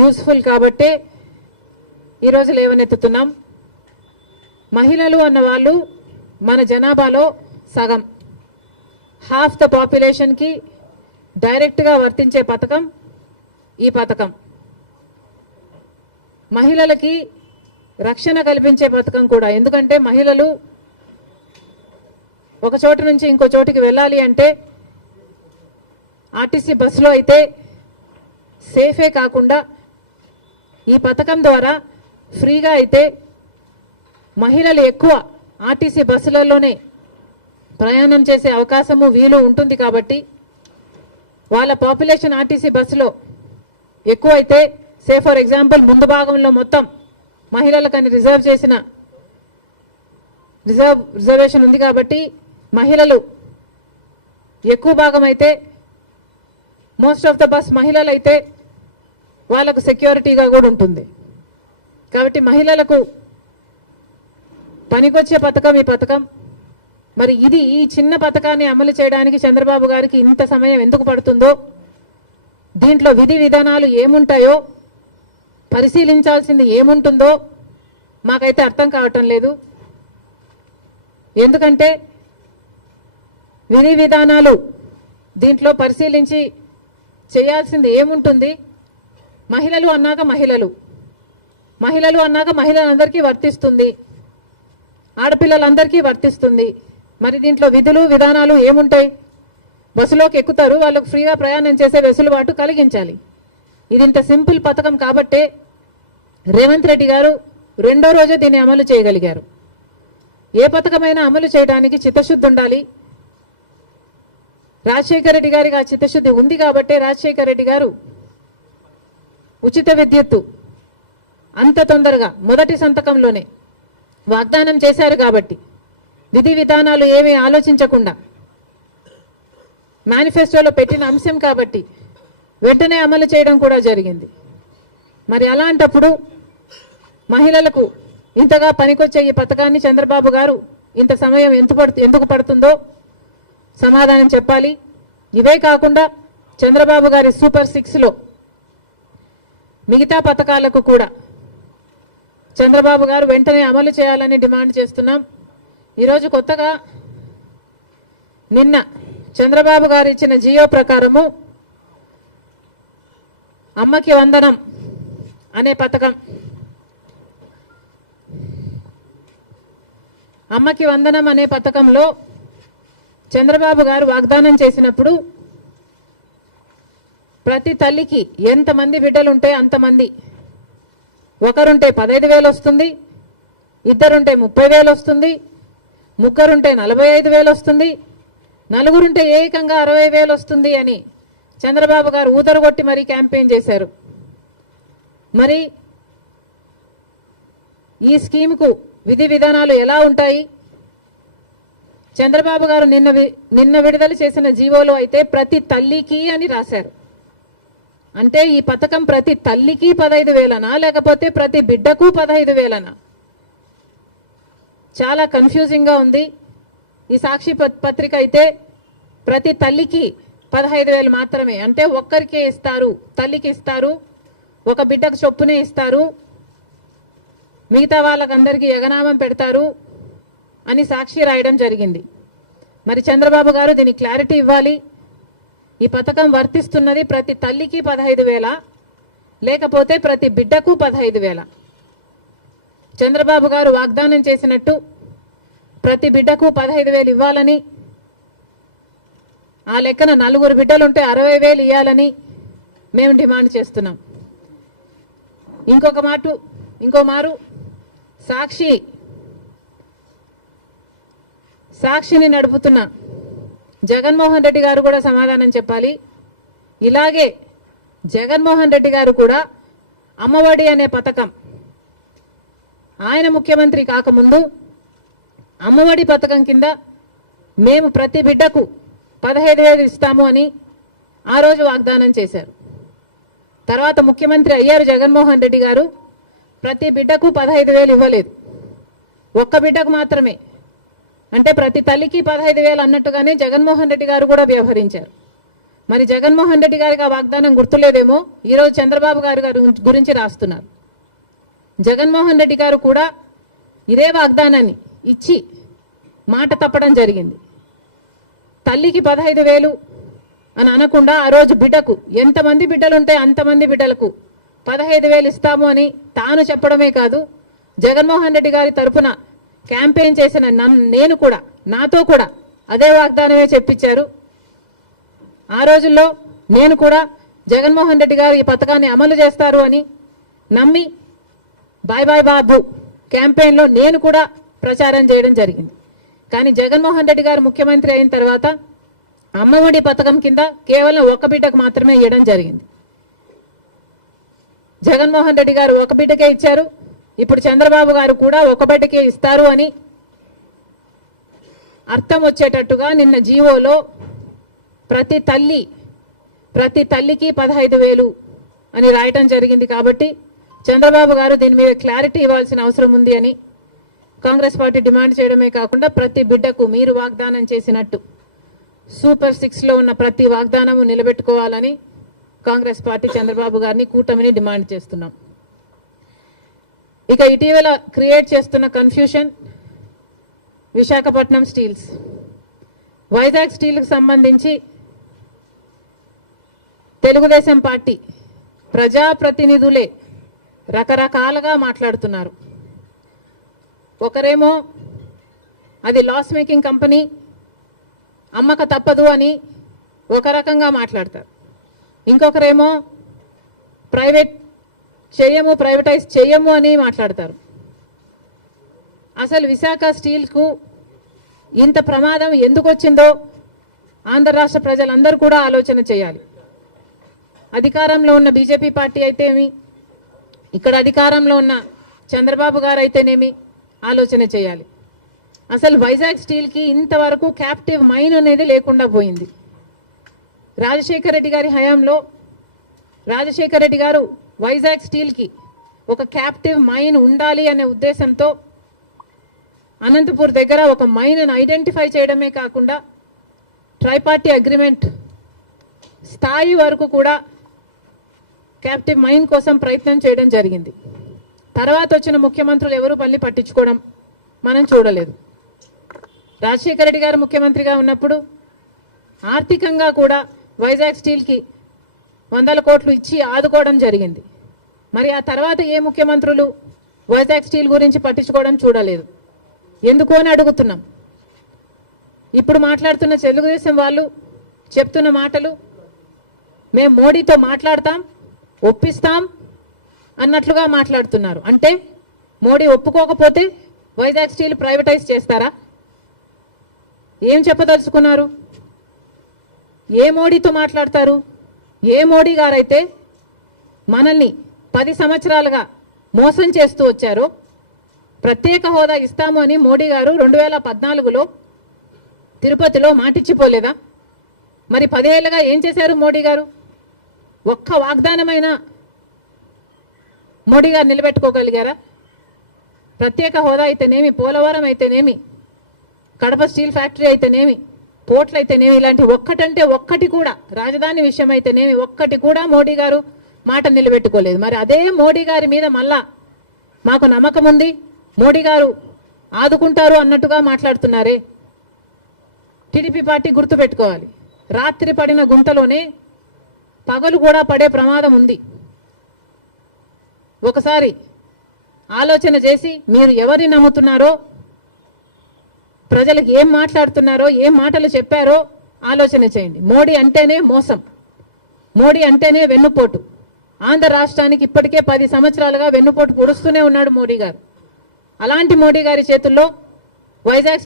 Useful కాబట్టే ఈరోజు లేవనెత్తుతున్నాం. మహిళలు అన్న వాళ్ళు మన జనాభాలో సగం, హాఫ్ ద పాపులేషన్కి డైరెక్ట్గా వర్తించే పథకం ఈ పథకం. మహిళలకి రక్షణ కల్పించే పథకం కూడా. ఎందుకంటే మహిళలు ఒక చోటు నుంచి ఇంకో చోటికి వెళ్ళాలి అంటే ఆర్టీసీ బస్సులో అయితే సేఫే కాకుండా ఈ పథకం ద్వారా ఫ్రీగా అయితే మహిళలు ఎక్కువ ఆర్టీసీ బస్సులలోనే ప్రయాణం చేసే అవకాశము వీలు ఉంటుంది. కాబట్టి వాళ్ళ పాపులేషన్ ఆర్టీసీ బస్సులో ఎక్కువ అయితే, సే ఫర్ ఎగ్జాంపుల్ ముందు భాగంలో మొత్తం మహిళలకని రిజర్వేషన్ ఉంది కాబట్టి మహిళలు ఎక్కువ భాగం అయితే, మోస్ట్ ఆఫ్ ద బస్ మహిళలు అయితే వాళ్ళకు సెక్యూరిటీగా కూడా ఉంటుంది. కాబట్టి మహిళలకు పనికొచ్చే పథకం ఈ పథకం. మరి ఈ చిన్న పథకాన్ని అమలు చేయడానికి చంద్రబాబు గారికి ఇంత సమయం ఎందుకు పడుతుందో, దీంట్లో విధి విధానాలు ఏముంటాయో, పరిశీలించాల్సింది ఏముంటుందో మాకైతే అర్థం కావటం లేదు. ఎందుకంటే విధి విధానాలు దీంట్లో పరిశీలించి చేయాల్సింది ఏముంటుంది? మహిళలు అన్నాక మహిళలందరికీ వర్తిస్తుంది, ఆడపిల్లలందరికీ వర్తిస్తుంది. మరి దీంట్లో విధులు విధానాలు ఏముంటాయి? బస్సులోకి ఎక్కుతారు, వాళ్ళకు ఫ్రీగా ప్రయాణం చేసే వెసులుబాటు కలిగించాలి. ఇది ఇంత సింపుల్ పథకం కాబట్టే రేవంత్ రెడ్డి గారు రెండో రోజే దీన్ని అమలు చేయగలిగారు. ఏ పథకమైనా అమలు చేయడానికి చిత్తశుద్ధి ఉండాలి. రాజశేఖర రెడ్డి గారికి ఆ చిత్తశుద్ధి ఉంది కాబట్టే రాజశేఖర రెడ్డి గారు ఉచిత విద్యుత్తు అంత తొందరగా మొదటి సంతకంలోనే వాగ్దానం చేశారు. కాబట్టి విధి విధానాలు ఏమీ ఆలోచించకుండా మేనిఫెస్టోలో పెట్టిన అంశం కాబట్టి వెంటనే అమలు చేయడం కూడా జరిగింది. మరి అలాంటప్పుడు మహిళలకు ఇంతగా పనికొచ్చే ఈ పథకాన్ని చంద్రబాబు గారు ఇంత సమయం ఎందుకు పడుతుందో సమాధానం చెప్పాలి. ఇవే కాకుండా చంద్రబాబు గారి సూపర్ 6లో మిగతా పథకాలకు కూడా చంద్రబాబు గారు వెంటనే అమలు చేయాలని డిమాండ్ చేస్తున్నాం. ఈరోజు కొత్తగా నిన్న చంద్రబాబు గారు ఇచ్చిన జియో ప్రకారము అమ్మకి వందనం అనే పథకం, అమ్మకి వందనం అనే పథకంలో చంద్రబాబు గారు వాగ్దానం చేసినప్పుడు ప్రతి తల్లికి ఎంతమంది బిడ్డలుంటే అంతమంది, ఒకరుంటే 15,000 వస్తుంది, ఇద్దరుంటే 30,000 వస్తుంది, ముగ్గురుంటే 45,000 వస్తుంది, నలుగురుంటే ఏకంగా 60,000 వస్తుంది అని చంద్రబాబు గారు ఊదరగొట్టి మరీ క్యాంపెయిన్ చేశారు. మరి ఈ స్కీమ్కు విధి విధానాలు ఎలా ఉంటాయి? చంద్రబాబు గారు నిన్న విడుదల చేసిన జీవోలో అయితే ప్రతి తల్లికి అని రాశారు. అంటే ఈ పథకం ప్రతి తల్లికి 15,000నా లేకపోతే ప్రతి బిడ్డకు 15,000నా? చాలా కన్ఫ్యూజింగ్ గా ఉంది. ఈ సాక్షి పత్రిక అయితే ప్రతి తల్లికి 15,000 మాత్రమే, అంటే ఒక్కరికే ఇస్తారు, తల్లికి ఇస్తారు, ఒక బిడ్డకు చొప్పునే ఇస్తారు, మిగతా వాళ్ళకందరికీ ఎగనామం పెడతారు అని సాక్షి రాయడం జరిగింది. మరి చంద్రబాబు గారు దీనికి క్లారిటీ ఇవ్వాలి. ఈ పథకం వర్తిస్తున్నది ప్రతి తల్లికి 15,000 లేకపోతే ప్రతి బిడ్డకు 15,000? చంద్రబాబు గారు వాగ్దానం చేసినట్టు ప్రతి బిడ్డకు 15,000 ఇవ్వాలని, ఆ లెక్కన నలుగురు బిడ్డలుంటే 60,000 ఇవ్వాలని మేము డిమాండ్ చేస్తున్నాం. ఇంకో మారు సాక్షిని నడుపుతున్న జగన్మోహన్ రెడ్డి గారు కూడా సమాధానం చెప్పాలి. ఇలాగే జగన్మోహన్ రెడ్డి గారు కూడా అమ్మఒడి అనే పథకం, ఆయన ముఖ్యమంత్రి కాకముందు అమ్మఒడి పథకం కింద మేము ప్రతి బిడ్డకు 15,000 ఇస్తాము అని ఆ రోజు వాగ్దానం చేశారు. తర్వాత ముఖ్యమంత్రి అయ్యారు జగన్మోహన్ రెడ్డి గారు, ప్రతి బిడ్డకు 15,000 ఇవ్వలేదు, ఒక్క బిడ్డకు మాత్రమే. అంటే ప్రతి తల్లికి 15,000 అన్నట్టుగానే జగన్మోహన్ రెడ్డి గారు కూడా వ్యవహరించారు. మరి జగన్మోహన్ రెడ్డి గారికి ఆ వాగ్దానం గుర్తులేదేమో ఈరోజు చంద్రబాబు గారి గురించి రాస్తున్నారు. జగన్మోహన్ రెడ్డి గారు కూడా ఇదే వాగ్దానాన్ని ఇచ్చి మాట తప్పడం జరిగింది. తల్లికి 15,000 అని అనకుండా ఆ రోజు బిడ్డకు ఎంతమంది బిడ్డలు ఉంటే అంతమంది బిడ్డలకు 15,000 ఇస్తాము అని తాను చెప్పడమే కాదు, జగన్మోహన్ రెడ్డి గారి తరఫున క్యాంపెయిన్ చేసిన నేను కూడా నాతో కూడా అదే వాగ్దానమే చెప్పించారు. ఆ రోజుల్లో నేను కూడా జగన్మోహన్ రెడ్డి గారు ఈ పథకాన్ని అమలు చేస్తారు అని నమ్మి బాయ్ బాయ్ బాబు క్యాంపెయిన్లో నేను కూడా ప్రచారం చేయడం జరిగింది. కానీ జగన్మోహన్ రెడ్డి గారు ముఖ్యమంత్రి అయిన తర్వాత అమ్మఒడి పథకం కింద కేవలం ఒక బిడ్డకు మాత్రమే ఇవ్వడం జరిగింది. జగన్మోహన్ రెడ్డి గారు ఒక బిడ్డకే ఇచ్చారు. ఇప్పుడు చంద్రబాబు గారు కూడా ఒక బిడ్డకే ఇస్తారు అని అర్థం వచ్చేటట్టుగా నిన్న జీవోలో ప్రతి తల్లికి 15,000 అని రాయటం జరిగింది. కాబట్టి చంద్రబాబు గారు దీని మీద క్లారిటీ ఇవ్వాల్సిన అవసరం ఉంది అని కాంగ్రెస్ పార్టీ డిమాండ్ చేయడమే కాకుండా ప్రతి బిడ్డకు మీరు వాగ్దానం చేసినట్టు సూపర్ 6లో ఉన్న ప్రతి వాగ్దానము నిలబెట్టుకోవాలని కాంగ్రెస్ పార్టీ చంద్రబాబు గారిని కూటమిని డిమాండ్ చేస్తున్నాం. ఇక ఇటీవల క్రియేట్ చేస్తున్న కన్ఫ్యూషన్ విశాఖపట్నం స్టీల్స్, వైజాగ్ స్టీల్కి సంబంధించి తెలుగుదేశం పార్టీ ప్రజాప్రతినిధులే రకరకాలుగా మాట్లాడుతున్నారు. ఒకరేమో అది లాస్ మేకింగ్ కంపెనీ, అమ్మక తప్పదు అని ఒక రకంగా మాట్లాడతారు. ఇంకొకరేమో ప్రైవేటైజ్ చేయము అని మాట్లాడతారు. అసలు విశాఖ స్టీల్కు ఇంత ప్రమాదం ఎందుకు వచ్చిందో ఆంధ్ర రాష్ట్ర ప్రజలందరూ కూడా ఆలోచన చేయాలి. అధికారంలో ఉన్న బీజేపీ పార్టీ అయితేమి, ఇక్కడ అధికారంలో ఉన్న చంద్రబాబు గారు అయితేనేమి ఆలోచన చేయాలి. అసలు వైజాగ్ స్టీల్కి ఇంతవరకు క్యాప్టివ్ మైన్ అనేది లేకుండా పోయింది. రాజశేఖర రెడ్డి గారి హయాంలో రాజశేఖర రెడ్డి గారు వైజాగ్ స్టీల్కి ఒక క్యాప్టివ్ మైన్ ఉండాలి అనే ఉద్దేశంతో అనంతపూర్ దగ్గర ఒక మైన్ను ఐడెంటిఫై చేయడమే కాకుండా ట్రైపార్టీ అగ్రిమెంట్ స్థాయి వరకు కూడా క్యాప్టివ్ మైన్ కోసం ప్రయత్నం చేయడం జరిగింది. తర్వాత వచ్చిన ముఖ్యమంత్రులు ఎవరు పల్లి పట్టించుకోవడం మనం చూడలేదు. రాజశేఖర రెడ్డి గారు ముఖ్యమంత్రిగా ఉన్నప్పుడు ఆర్థికంగా కూడా వైజాగ్ స్టీల్కి 100 కోట్లు ఇచ్చి ఆదుకోవడం జరిగింది. మరి ఆ తర్వాత ఏ ముఖ్యమంత్రులు వైజాగ్ స్టీల్ గురించి పట్టించుకోవడం చూడలేదు. ఎందుకు అని అడుగుతున్నాం. ఇప్పుడు మాట్లాడుతున్న తెలుగుదేశం వాళ్ళు చెప్తున్న మాటలు మేము మోడీతో మాట్లాడతాం, ఒప్పిస్తాం అన్నట్లుగా మాట్లాడుతున్నారు. అంటే మోడీ ఒప్పుకోకపోతే వైజాగ్ స్టీల్ ప్రైవేటైజ్ చేస్తారా? ఏం చెప్పదలుచుకున్నారు? ఏ మోడీతో మాట్లాడతారు? ఏ మోడీ గారైతే మనల్ని 10 సంవత్సరాలుగా మోసం చేస్తూ వచ్చారో, ప్రత్యేక హోదా ఇస్తాము అని మోడీ గారు 2014లో తిరుపతిలో మాటిచ్చిపోలేదా? మరి 10 ఏళ్ళుగా ఏం చేశారు మోడీ గారు? ఒక్క వాగ్దానమైనా మోడీ గారు నిలబెట్టుకోగలిగారా? ప్రత్యేక హోదా అయితేనేమి, పోలవరం అయితేనేమి, కడప స్టీల్ ఫ్యాక్టరీ అయితేనేమి, పోర్ట్లు అయితేనేమి, ఇలాంటి ఒక్కటంటే ఒక్కటి కూడా, రాజధాని విషయం అయితేనేమి ఒక్కటి కూడా మోడీ గారు మాట నిలబెట్టుకోలేదు. మరి అదే మోడీ గారి మీద మళ్ళా మాకు నమ్మకం ఉంది, మోడీ గారు ఆదుకుంటారు అన్నట్టుగా మాట్లాడుతున్నారే. టీడీపీ పార్టీ గుర్తుపెట్టుకోవాలి, రాత్రి పడిన గుంతలోనే పగలు కూడా పడే ప్రమాదం ఉంది. ఒకసారి ఆలోచన చేసి మీరు ఎవరిని నమ్ముతున్నారో, ప్రజలకు ఏం మాట్లాడుతున్నారో, ఏం మాటలు చెప్పారో ఆలోచన చేయండి. మోడీ అంటేనే మోసం, మోడీ అంటేనే వెన్నుపోటు. ఆంధ్ర రాష్ట్రానికి ఇప్పటికే 10 సంవత్సరాలుగా వెన్నుపోటు పొడుస్తూనే ఉన్నాడు మోడీ గారు. అలాంటి మోడీ గారి చేతుల్లో వైజాగ్